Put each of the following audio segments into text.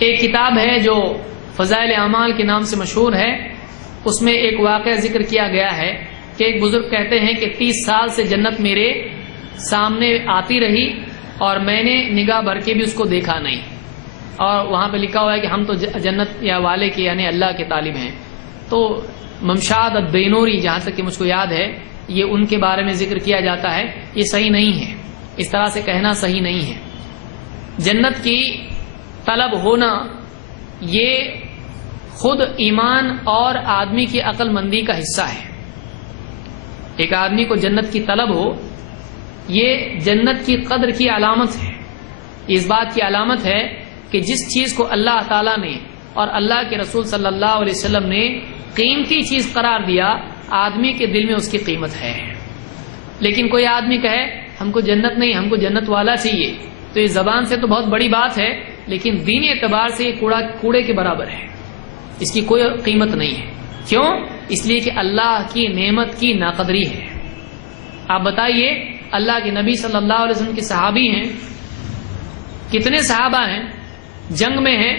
ایک کتاب ہے جو فضائل اعمال کے نام سے مشہور ہے، اس میں ایک واقعہ ذکر کیا گیا ہے کہ ایک بزرگ کہتے ہیں کہ 30 سال سے جنت میرے سامنے آتی رہی اور میں نے نگاہ بھر کے بھی اس کو دیکھا نہیں، اور وہاں پہ لکھا ہوا ہے کہ ہم تو جنت یا والے کے یعنی اللہ کے طالب ہیں۔ تو ممشاد الدینوری، جہاں تک کہ مجھ کو یاد ہے، یہ ان کے بارے میں ذکر کیا جاتا ہے، یہ صحیح نہیں ہے، اس طرح سے کہنا صحیح نہیں ہے۔ جنت کی طلب ہونا یہ خود ایمان اور آدمی کی عقل مندی کا حصہ ہے۔ ایک آدمی کو جنت کی طلب ہو، یہ جنت کی قدر کی علامت ہے، اس بات کی علامت ہے کہ جس چیز کو اللہ تعالیٰ نے اور اللہ کے رسول صلی اللہ علیہ وسلم نے قیمتی چیز قرار دیا، آدمی کے دل میں اس کی قیمت ہے۔ لیکن کوئی آدمی کہے ہم کو جنت نہیں، ہم کو جنت والا چاہیے، تو یہ زبان سے تو بہت بڑی بات ہے، لیکن دینی اعتبار سے یہ کوڑے کے برابر ہے، اس کی کوئی قیمت نہیں ہے۔ کیوں؟ اس لیے کہ اللہ کی نعمت کی ناقدری ہے۔ آپ بتائیے، اللہ کے نبی صلی اللہ علیہ وسلم کے صحابی ہیں، کتنے صحابہ ہیں، جنگ میں ہیں،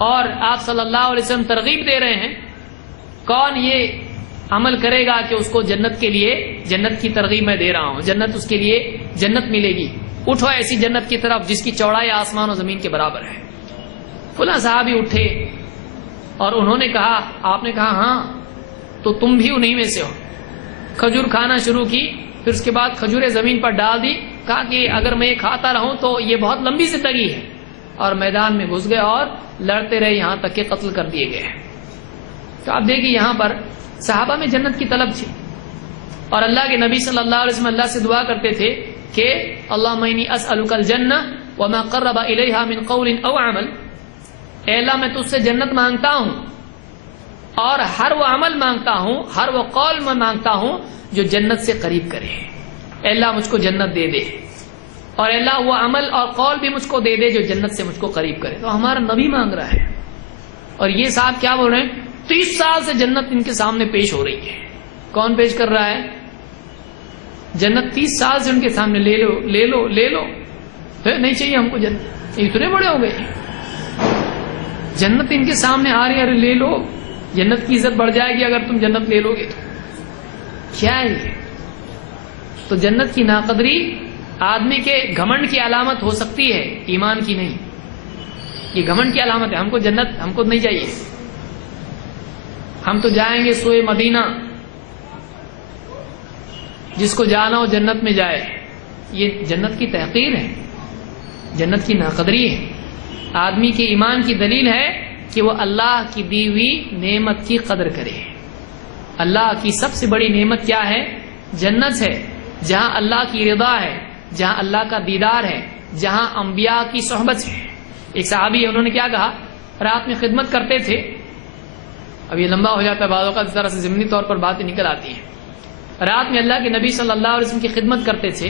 اور آپ صلی اللہ علیہ وسلم ترغیب دے رہے ہیں، کون یہ عمل کرے گا کہ اس کو جنت کے لیے، جنت کی ترغیب میں دے رہا ہوں، جنت اس کے لیے جنت ملے گی، اٹھو ایسی جنت کی طرف جس کی چوڑائی آسمان و زمین کے برابر ہے۔ فلاں صحابی اٹھے اور انہوں نے کہا، آپ نے کہا ہاں تو تم بھی انہی میں سے ہو۔ کھجور کھانا شروع کی، پھر اس کے بعد کھجوریں زمین پر ڈال دی، کہا کہ اگر میں یہ کھاتا رہوں تو یہ بہت لمبی زندگی ہے، اور میدان میں گھس گئے اور لڑتے رہے یہاں تک کہ قتل کر دیے گئے۔ تو آپ دیکھیے یہاں پر صحابہ میں جنت کی طلب تھی، اور اللہ کے نبی صلی اللہ علیہ وسلم اللہ سے دعا کرتے تھے کہ اللہم انی اسألک الجنہ وما قرب الیہا من قول او عمل، اے اللہ میں تجھ سے جنت مانگتا ہوں، اور ہر وہ عمل مانگتا ہوں، ہر وہ قول میں مانگتا ہوں جو جنت سے قریب کرے۔ اے اللہ مجھ کو جنت دے دے، اور اے اللہ وہ عمل اور قول بھی مجھ کو دے دے جو جنت سے مجھ کو قریب کرے۔ تو ہمارا نبی مانگ رہا ہے، اور یہ صاحب کیا بول رہے ہیں، 30 سال سے جنت ان کے سامنے پیش ہو رہی ہے۔ کون پیش کر رہا ہے؟ جنت 30 سال سے ان کے سامنے، لے لو لے لو لے لو، پھر نہیں چاہیے ہم کو جنت، اتنے بڑے ہو گئے، جنت ان کے سامنے آ رہی ہے، ارے لے لو، جنت کی عزت بڑھ جائے گی اگر تم جنت لے لو گے تو۔ کیا ہے یہ؟ تو جنت کی ناقدری آدمی کے گھمنڈ کی علامت ہو سکتی ہے، ایمان کی نہیں۔ یہ گھمنڈ کی علامت ہے، ہم کو جنت ہم کو نہیں چاہیے، ہم تو جائیں گے سوئے مدینہ، جس کو جانا ہو جنت میں جائے۔ یہ جنت کی تحقیر ہے، جنت کی ناقدری ہے۔ آدمی کے ایمان کی دلیل ہے کہ وہ اللہ کی دی ہوئی نعمت کی قدر کرے۔ اللہ کی سب سے بڑی نعمت کیا ہے؟ جنت ہے، جہاں اللہ کی رضا ہے، جہاں اللہ کا دیدار ہے، جہاں انبیاء کی صحبت ہے۔ ایک صحابی ہے، انہوں نے کیا کہا، رات میں خدمت کرتے تھے، اب یہ لمبا ہو جاتا ہے بعض اوقات، اس طرح سے ضمنی طور پر باتیں نکل آتی ہیں۔ رات میں اللہ کے نبی صلی اللہ علیہ وسلم کی خدمت کرتے تھے۔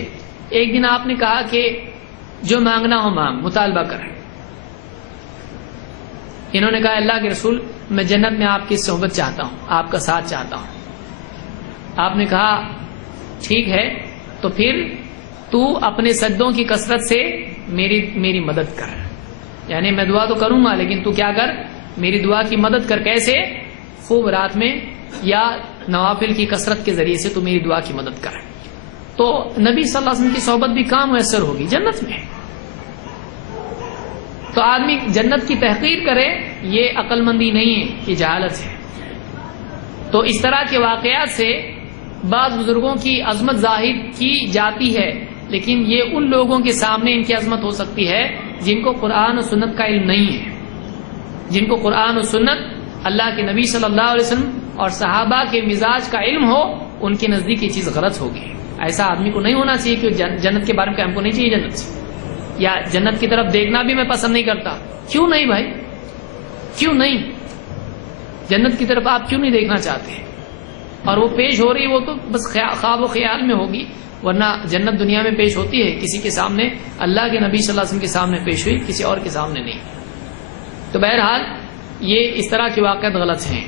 ایک دن آپ نے کہا کہ جو مانگنا ہو مانگ، مطالبہ کر۔ انہوں نے کہا اللہ کے رسول میں جنت میں آپ کی صحبت چاہتا ہوں، آپ کا ساتھ چاہتا ہوں۔ آپ نے کہا ٹھیک ہے، تو پھر تو اپنے سجدوں کی کثرت سے میری مدد کر، یعنی میں دعا تو کروں گا لیکن تو کیا کر، میری دعا کی مدد کر۔ کیسے؟ خوب رات میں یا نوافل کی کثرت کے ذریعے سے تو میری دعا کی مدد کر۔ تو نبی صلی اللہ علیہ وسلم کی صحبت بھی کام میسر ہوگی جنت میں۔ تو آدمی جنت کی تحقیر کرے، یہ عقل مندی نہیں ہے، یہ جہالت ہے۔ تو اس طرح کے واقعات سے بعض بزرگوں کی عظمت ظاہر کی جاتی ہے، لیکن یہ ان لوگوں کے سامنے ان کی عظمت ہو سکتی ہے جن کو قرآن و سنت کا علم نہیں ہے، جن کو قرآن و سنت، اللہ کے نبی صلی اللہ علیہ وسلم اور صحابہ کے مزاج کا علم ہو، ان کے نزدیک یہ چیز غلط ہوگی۔ ایسا آدمی کو نہیں ہونا چاہیے کہ جنت کے بارے میں کہ ہم کو نہیں چاہیے جنت سے، یا جنت کی طرف دیکھنا بھی میں پسند نہیں کرتا۔ کیوں نہیں بھائی، کیوں نہیں؟ جنت کی طرف آپ کیوں نہیں دیکھنا چاہتے؟ اور وہ پیش ہو رہی، وہ تو بس خواب و خیال میں ہوگی، ورنہ جنت دنیا میں پیش ہوتی ہے، کسی کے سامنے، اللہ کے نبی صلی اللہ علیہ وسلم کے سامنے پیش ہوئی، کسی اور کے سامنے نہیں۔ تو بہرحال یہ اس طرح کے واقعات غلط ہیں۔